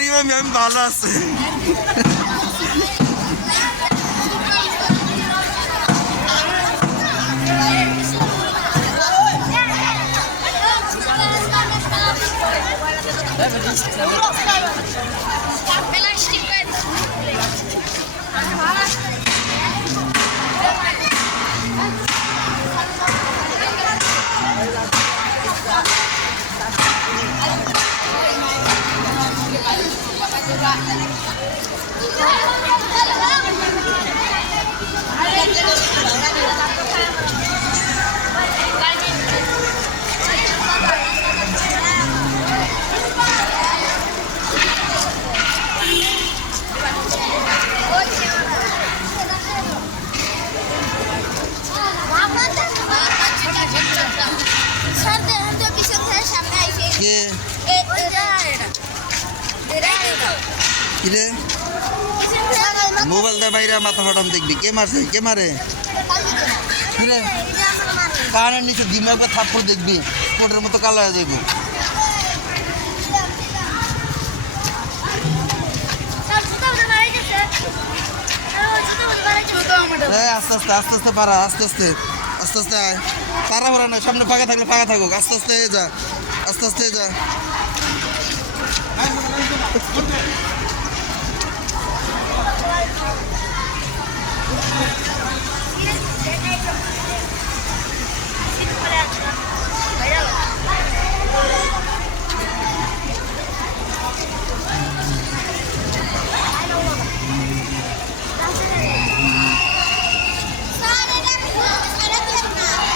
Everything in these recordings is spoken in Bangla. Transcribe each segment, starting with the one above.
সরি মামি, আমি ভালো আছি। মোবাইল দে বাইরে মাথা ফাটাম দেখবি কে মারছে, কে মারে কানের নিচে দিমাগ থাপ্পড় দেখবি, কোটের মতো কালো হয়ে যাইব। আস্তে আস্তে আস্তে আস্তে পারা, আস্তে আস্তে আস্তে আস্তে আয়, তারা ভরা না, সামনে ফাঁকা থাকলে ফাঁকা থাকুক, আস্তে আস্তে যা, আস্তে আস্তে যা।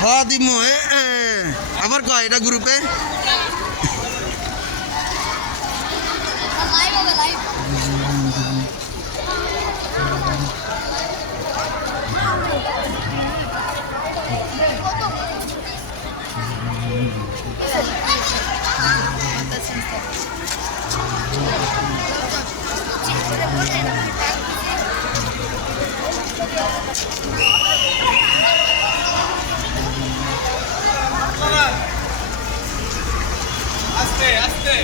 হ্যাঁ দিমু, আবার কয় এটা গ্রুপে আস্তে আস্তে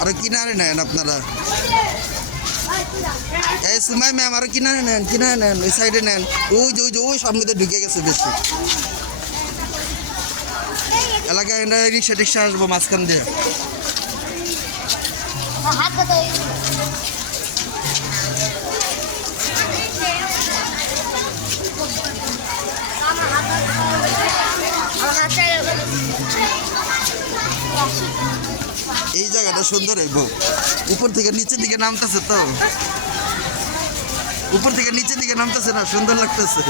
আরো কিনারে নেন আপনারা, এই সুমাই ম্যাম আরো কিনারে নেন, কিনারে নেন, ওই সাইডে নেন, ওই যে ওই যে ওই সামনে দিয়ে ঢুকে গেছে বেশি এলাকায়। রিক্সা টিক্সা আসবো মাঝখান দিয়ে। এই জায়গাটা সুন্দর হইব, উপর থেকে নিচের দিকে নামতেছে তো, উপর থেকে নিচের দিকে নামতেছে না, সুন্দর লাগতেছে।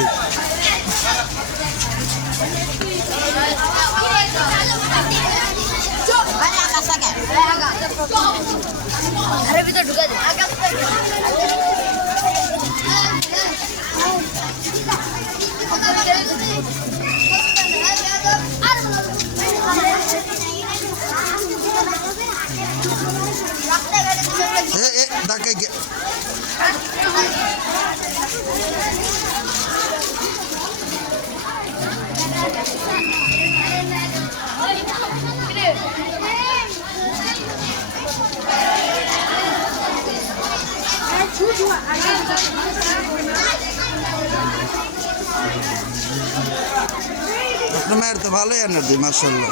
আপনার মায়ের তো ভালোই এনার্জি মাশাআল্লাহ।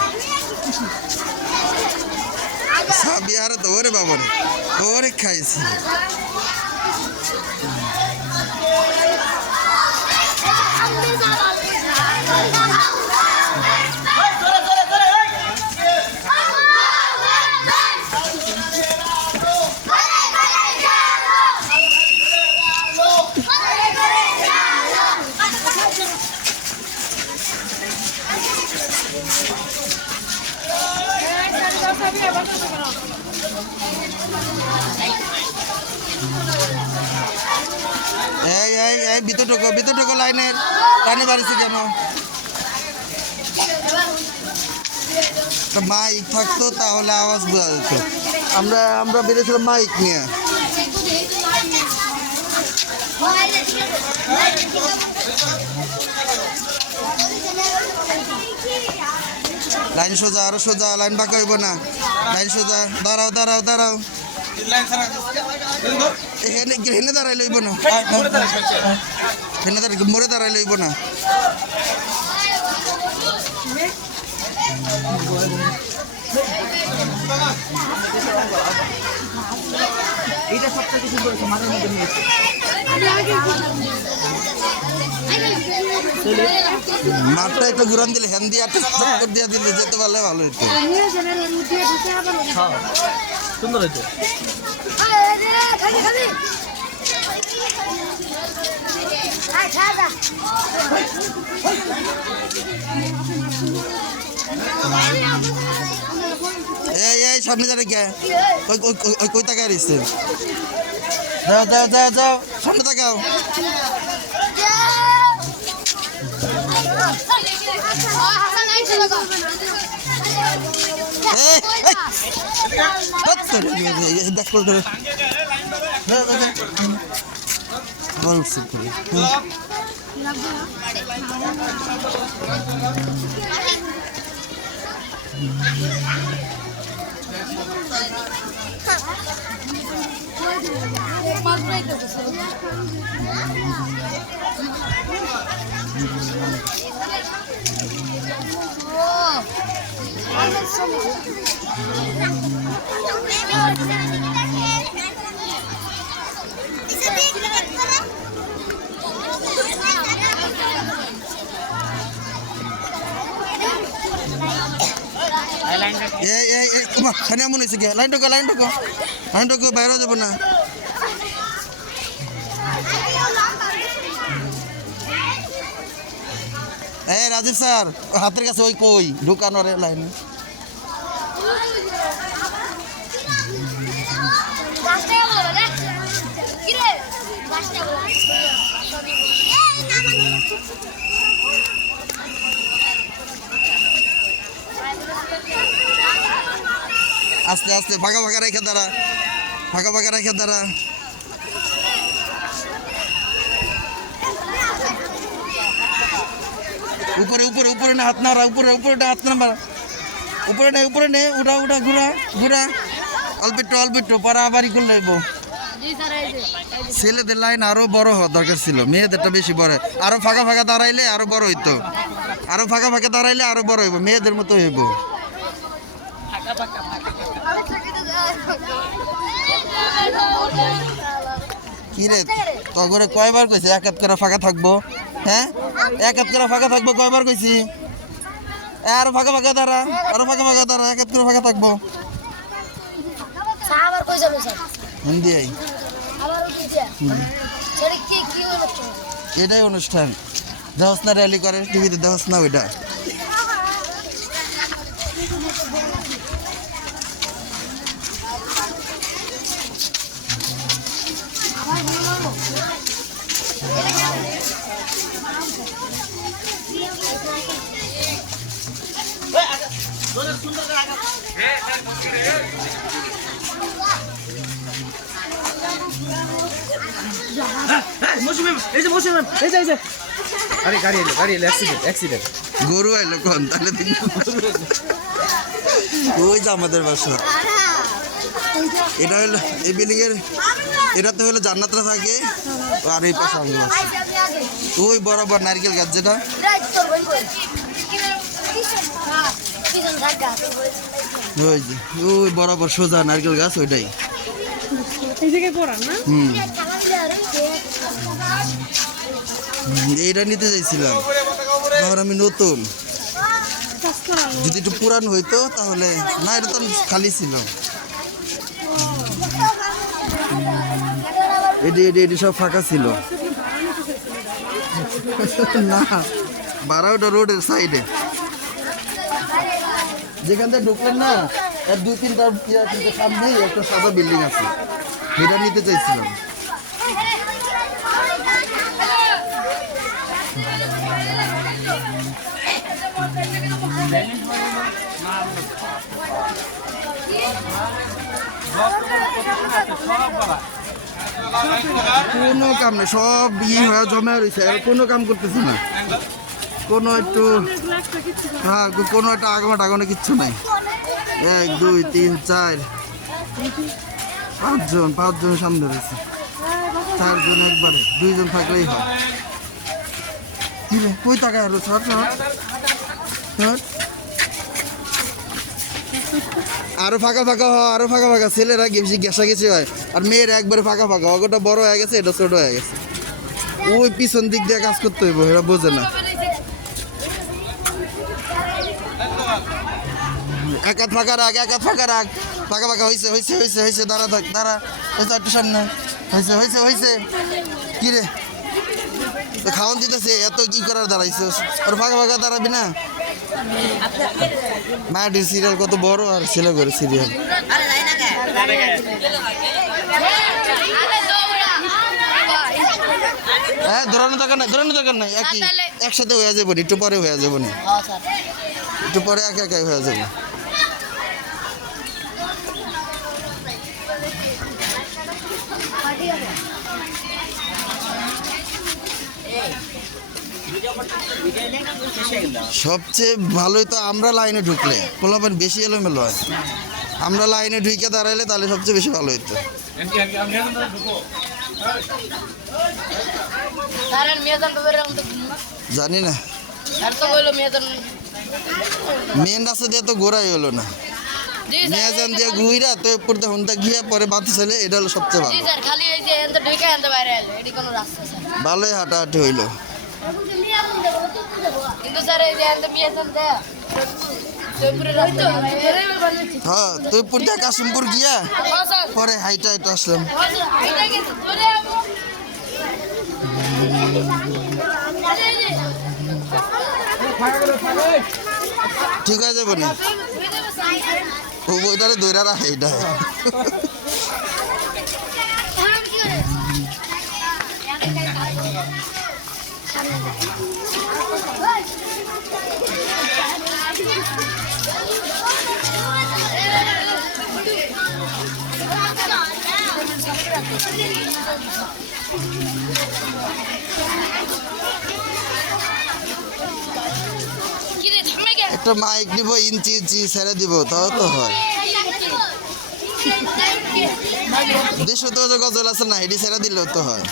সাবিয়ারে তো ওরে বাবারে ওরে খাইছি। এই ভিতরটুকু লাইনে বাড়িছে কেন? মাইক থাকতো তাহলে আওয়াজ বোঝা যেত। আমরা বেরিয়েছিলাম মাইক নিয়ে। লাইন সোজা, আরো সোজা, লাইন বাঁকা হইব না, লাইন সোজা। দাঁড়াও হেনে দাঁড়াই লইব না, মোড়ে দাঁড়াই লইব না। এইটা সবথেকে সুন্দর হয়েছে, মাথার মধ্যে নিয়েছে। মাঠটা একটু ঘুরান দিলে হ্যান দিয়ে দিয়া দিলে যেতে পারলে ভালো হতো। সুন্দর হয়েছে। এই সামনে যাবে কে? ওই কই তাকায় রইছে? যাও সামনে তাকাও। খানি এমন হয়েছে গিয়ে লাইনটুকু বাইরে যাবো না। রাজীব স্যার হাতের কাছে ওই কই ঢুকানো রে লাইনে। আস্তে আস্তে ফাঁকা রেখে দাঁড়া। উপরে না হাত নাড়া, উপরে হাত নাড়া, উপরে নে উড়া ঘুরা অল্প একটু পরে আবারই করে নেব। ছেলেদের লাইন আরো বড় হওয়া দরকার ছিল, মেয়েদেরটা বেশি বড়। আরো ফাঁকা দাঁড়াইলে আরো বড় হইতো, আরো ফাঁকা দাঁড়াইলে আরো বড় হইব, মেয়েদের মতো হইব। কি রে তগরে কয়বার কইছে এক হাত করে ফাঁকা থাকবো? হ্যাঁ এক হাত করে ফাঁকা থাকবো কয়বার কইছি? আরো ফাঁকা দাঁড়া, এক হাত করে ফাঁকা থাকবো। এটাই অনুষ্ঠান, দেহস না র্যালি করে টিভিতে, দেহস না ওইটা। আরে গাড়ি এলো অ্যাক্সিডেন্ট। গরু এলো কোন তাহলে ওই যে আমাদের বাসা। এটা হলো এই বিল্ডিং এর, এটা তো হলো জান্নাতরা থাকে। আর এই পাশে ওই বরাবর নারকেল গাছ যেটা, ওই যে ওই বরাবর সোজা নারকেল গাছ ওইটাই। এইটা নিতে চাইছিলাম, তখন আমি নতুন, যদি একটু পুরান হইতো তাহলে। না এটা তো খালি ছিল, এটি সব ফাঁকা ছিল। না 12টা রোডের সাইডে যেখান থেকে ঢুকলেন না, এর 2-3টা সামনেই একটা সাদা বিল্ডিং আছে, সেটা নিতে চাইছিলাম। কোনো কাম নেই, সব হয়ে জমা রয়েছে, আর কোনো কাম করতেছে না, কোনো একটু হ্যাঁ কোনো একটা আগমা টাগমা কিচ্ছু নাই। 1 2 3 4 5জন সামনে রয়েছে, 4 জন একবারে, 2 জন থাকলেই হয়। কি রে কই টাকা হলো সর আরো ফাঁকা ফাঁকা হয়, আরো ফাঁকা ফাঁকা, ছেলেরা বেশি গেছা গেছি হয়, আর মেয়েরা একবারে ফাঁকা ফাঁকা, ওটা বড় হয়ে গেছে, এটা ছোট হয়ে গেছে। ওই পিছন দিক দিয়ে কাজ করতে হইব, এরা বোঝে না। এক হাত ফাঁকা রাখ, এক হাত ফাঁকা রাখ, ফাঁকা ফাঁকা হয়েছে হয়েছে হয়েছে হয়েছে, দাঁড়া থাক দাঁড়া, হয়েছে একটু সামনে, হয়েছে হয়েছে হয়েছে। কি রে খাওয়ান দিতেছে, এত কি করার দাঁড়াইছে, আর ফাঁকা ফাঁকা দাঁড়াবি না। মায়াটির সিরিয়াল কত বড়, আর ছেলে করে সিরিয়াল। হ্যাঁ ধরানো দরকার নাই, ধরানো দরকার নাই, একই একসাথে হয়ে যাবো, একটু পরে হয়ে যাবো না, একটু পরে একা একাই হয়ে যাবো। সবচেয়ে ভালোই তো আমরা লাইনে ঢুকলে, পোলাপান বেশি এলোমেলো হয়, আমরা লাইনে ঢুকে দাঁড়াইলে তাহলে সবচেয়ে বেশি ভালো হইতো। জানি না, মেন রাস্তা দিয়ে তো ঘোরাই হলো না, মেয়াজান দিয়ে ঘুইরা তো পড়তে হুন্তা গিয়ে পরে বাতি চলে, এটা হলো সবচেয়ে ভালো। ভালোই হাঁটাহাঁটি হইলো। হ্যাঁ তুইপুর দিয়ে কাশিমপুর গিয়া পরে হাইটা হাইটা আসলাম। ঠিক আছে যাবো না, ওইটারে দৈরা রাখে এইটা। একটা মাইক নিব, ইঞ্চি ইঞ্চি ছেড়ে দিব, তাও তো হয়। দেশে তো যে গজল আছে না, এটি ছেড়ে দিলেও তো হয়।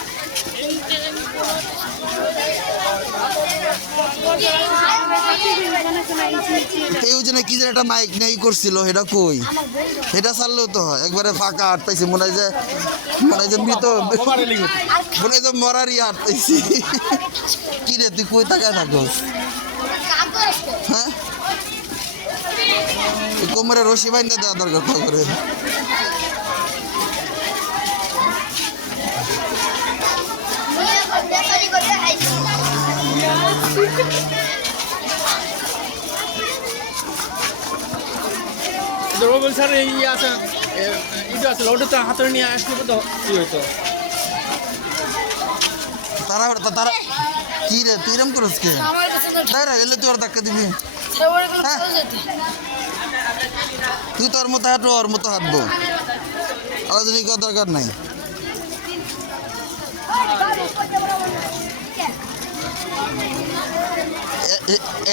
কেউ যেন কি যেন একটা মাইক নেই করছিল, এটা কই, এটা ছাড়লেও তো হয়। একবারে ফাঁকা হাঁটতেছি, মনে হয় যে মৃত, মনে হয় যে মরারই হাঁটতেছি। কি রে তুই কই টাকায় থাকোস? হ্যাঁ কোমরে রশি বাইন্দা দেওয়া দরকার তো করে। রবিন স্যার এই আছে এটা আছে, ওটা তো হাতে নিয়ে আসলে তো কি হইতো। তারা তারা কি রে তুই এরম করস কে? তারা এলে তুই আর ধাক্কা দিবি। তুই তোর মতো হাঁটো, ওর মতো হাঁটবো, আলোচনা করার দরকার নাই।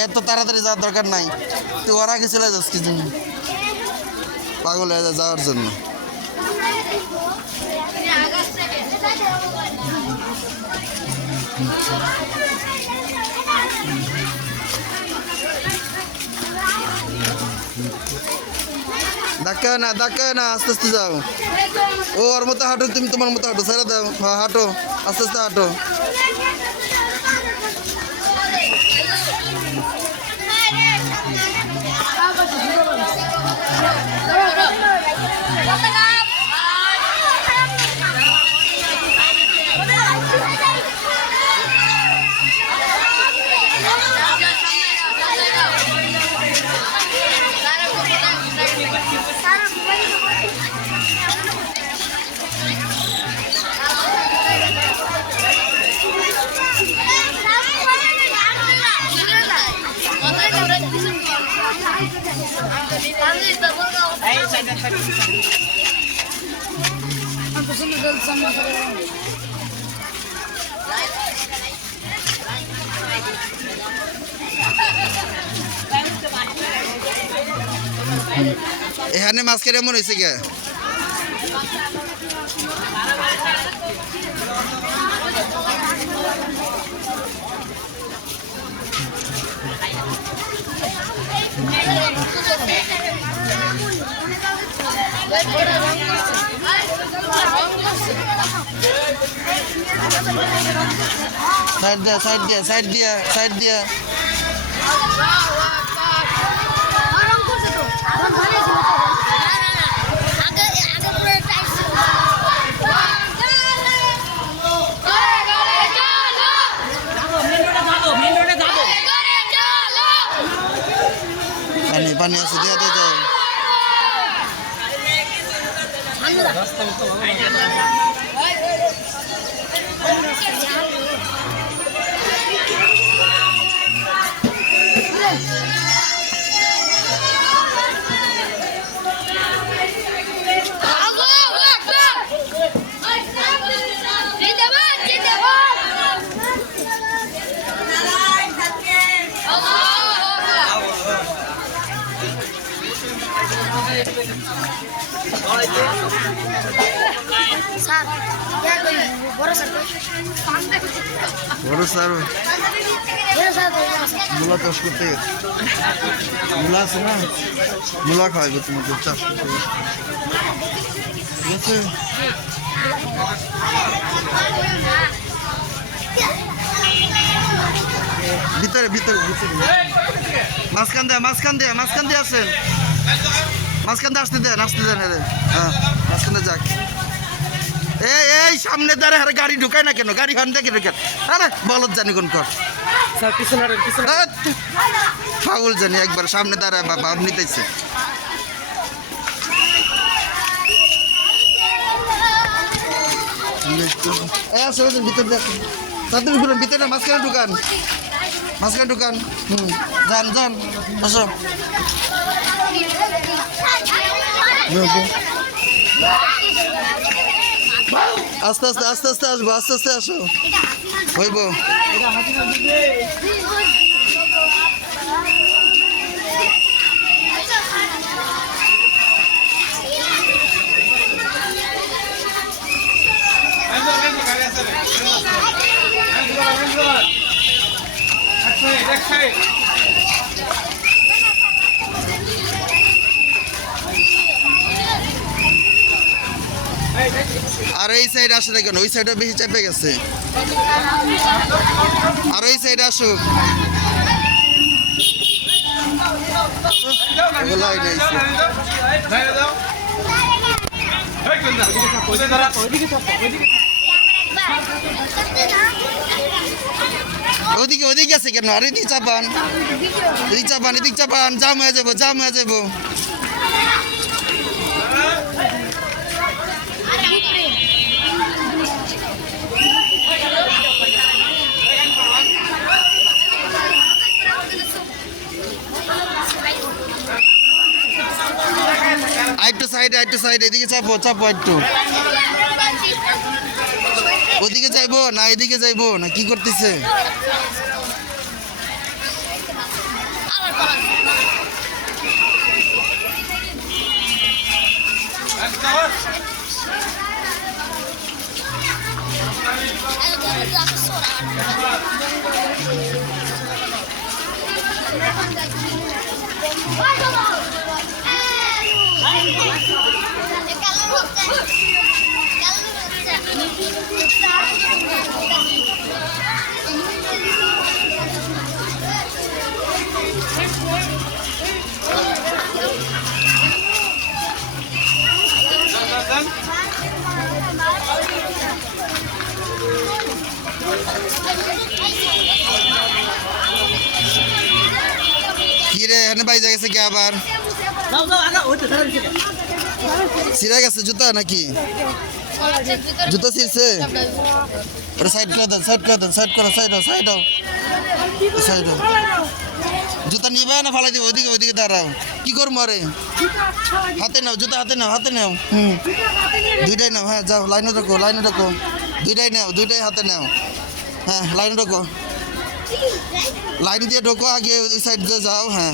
এত তাড়াতাড়ি যাওয়ার দরকার নাই, তুই ওর আগে চলে যাস কি জন্য? পাগল হয়ে যাওয়ার জন্য। ধাক্কা না, ধাক্কা না, আস্তে আস্তে যাও। ও ওর মতো হাঁটো, তুমি তোমার মতো হাঁটো, ছেড়ে দাও, হাঁটো আস্তে আস্তে হাঁটো। এখানে মাছ কেটে এমন হয়েছে কে সাইড দিয়া সাইড দিয়া সাইড দিয়া সাইড দিয়া পানি পানি আছে দিয়া দিয়া দাও বড় স্যার মূলা চাষ করতে গেছে মূলা আছে না মূলা খাওয়াইবে তোমাকে চাষ করতে গেছে ঠিক আছে ভিতরে ভিতরে ভিতরে মাঝখান দিয়ে মাঝখান দিয়ে মাঝখান দিয়ে আসেন মাঝখান দিয়ে আসতে দেন হ্যাঁ মাঝখান দিয়ে যাক এই সামনে দাঁড়ে আরে গাড়ি ঢুকায় না কেন গাড়ি খান দেখে ঢুকেন আরে বলত জানি কোন কর পাগল জানি একবার সামনে দাঁড়ায় ভাব নিতেছে ভিতরে দেখুন তাদের ভিতরে মাঝখানে ঢুকান যান যান আসো আস্তে আস্তে আস্তে আস্তে আসবো আস্তে আস্তে আসো হইব আর এই সাইড আসে না কেন ওই সাইডে বেশি চেপে গেছে আর ওই সাইডে আসুক ওদিকে ওদিকে আছে কেন আর এদিকে চাপান এদিক চাপান জাম হয়ে যাবো আইটু সাইড এদিকে চাপো একটু ওদিকে যাইবো না এদিকে যাইবো না কি করতেছে কি রে এখানে বাইজা গেছে কি আবার ছিঁড়ে গেছে জুতা নাকি জুতা ছিঁড়ছে ওটা সাইড করে দেন সাইড করো সাইড জুতা নিবে না ফালাই দিব? ওইদিকে ওইদিকে দাঁড়াও। কি করবো আরে? হাতে নাও জুতা, হাতে নাও, হাতে নাও। দুইটাই নাও। হ্যাঁ যাও, লাইনে ঢোকো, লাইনে ঢোকো। দুইটাই নাও, দুইটাই হাতে নাও। হ্যাঁ লাইনে ঢোকো, লাইন দিয়ে ঢোকো, আগে ওই সাইড দিয়ে যাও। হ্যাঁ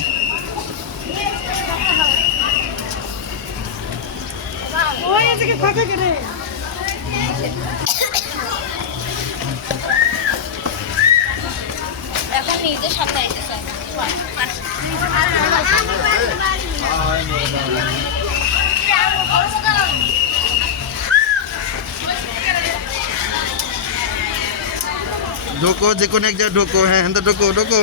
এখন নিজের সামনে আইতেছে ঢোকো, যে কোনো এক জায়গায় ঢোকো। হ্যাঁ হ্যাঁ ঢোকো ঢোকো।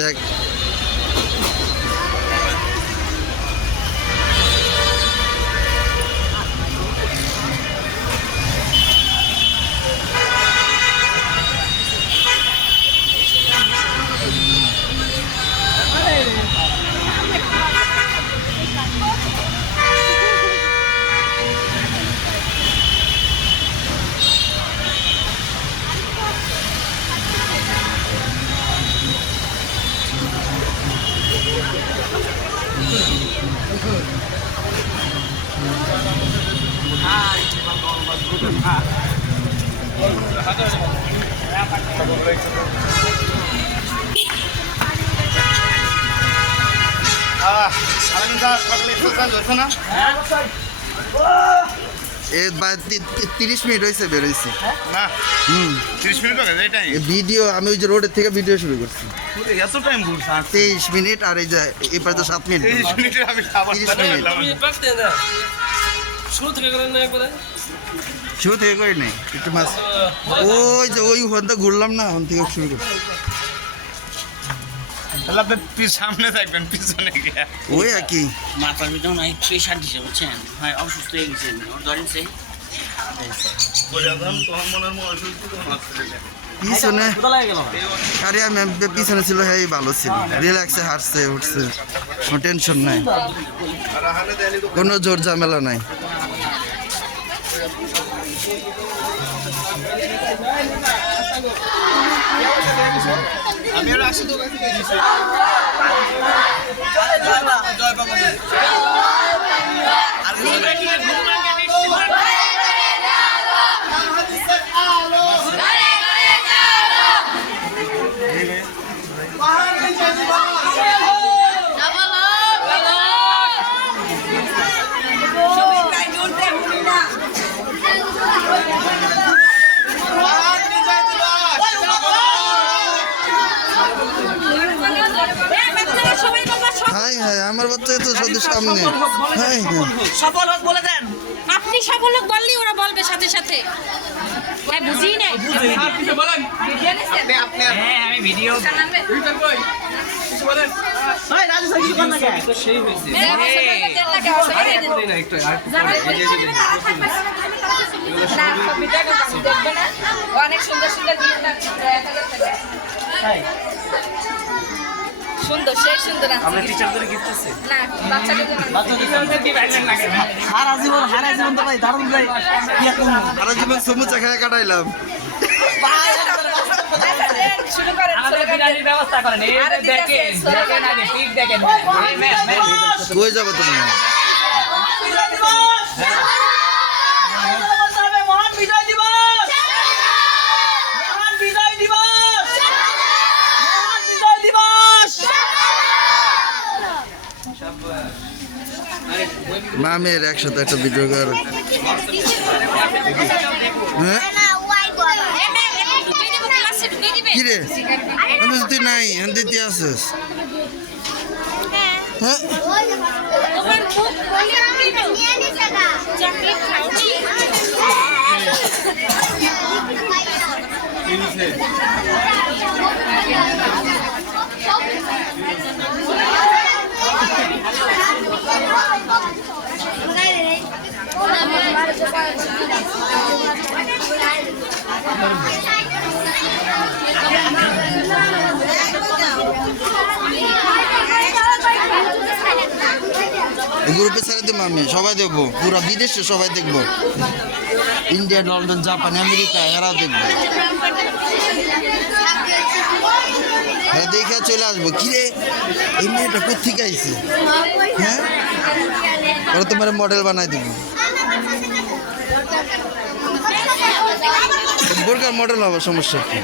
দেখ এ 30 মিনিট হয়েছে বেরোইছে। না হুম 30 মিনিট হয়ে গেছে এটাই ভিডিও আমি ওই যে রোডের থেকে ভিডিও শুরু করছি। এত টাইম ঘুরছ 23 মিনিট আর এই যে এরপরে তো 7 মিনিট। 30 মিনিটে আমি খাবার 30 মিনিট শুরু থেকে করে নেই একটু মাছ। ওই যে ওই ওখান থেকে ঘুরলাম না, ওখান থেকে শুরু করছি। তাহলে আপনি সামনে থাকবেন পিছনে গিয়া ওই আর কি মাথার ভিতরে নাই প্রেশার দিছে বুঝছেন, হয় অসুস্থ হয়ে গেছে ওর ধরেন সেই তোমার মনের মনে অসুস্থ তোমার হসপিটালে পিছনে কারিয়া ম্যাম পিছনে ছিল, হ্যাঁ ভালো ছিল, রিল্যাক্সে হাঁটছে উঠছে, কোনো টেনশন নাই, কোনো জোর ঝামেলা নাই। আমি আর আসি তো হাই হাই আমার বাচ্চা তো সত্যি সামনে। হাই হ্যাঁ সফল হোক বলে দেন। আপনি সফল লোক বললেই ওরা বলবে সাথে সাথে। হ্যাঁ বুঝি নাই হ্যাঁ আমি ভিডিও ভাই রাজু স্যার কিছু কর না কেন? অনেক সুন্দর সুন্দর সুন্দর সেই সুন্দর আমরা টিচারদের গিফট আছে না বাচ্চাদের সারা জীবন তো ভাই দারুণ ভাই কি এখন সারা জীবন সমুচা খেয়ে কাটাইলাম। শুরু করেন বিরিয়ানির ব্যবস্থা করেন এই যে দেখেন দেখেন আগে ঠিক দেখেন এই ম্যাম কই যাবো তুমি মহান বিজয় দিবস মহান বিজয় দিবস মহান বিজয় দিবস মামের একসাথে একটা ভিডিও কর হ্যাঁ ঢুকিয়ে দেবো ক্লাসে ঢুকিয়ে দিবে কি রে আমি তুই নাই হিন্দি তুই আছিস হ্যাঁ তোমার খুব চকলেট খাওয়াচ্ছি গ্রুপে ছেড়ে দেবো আমি সবাই দেখবো পুরো বিদেশে সবাই দেখবো ইন্ডিয়া লন্ডন জাপান আমেরিকা এরাও দেখবো এরা দেখে চলে আসবো কিরে এই মেয়েটা কোথেকে আইছে হ্যাঁ ওরা তোমার মডেল বানাই দেবো বোরকার মডেল হবে সমস্যা কি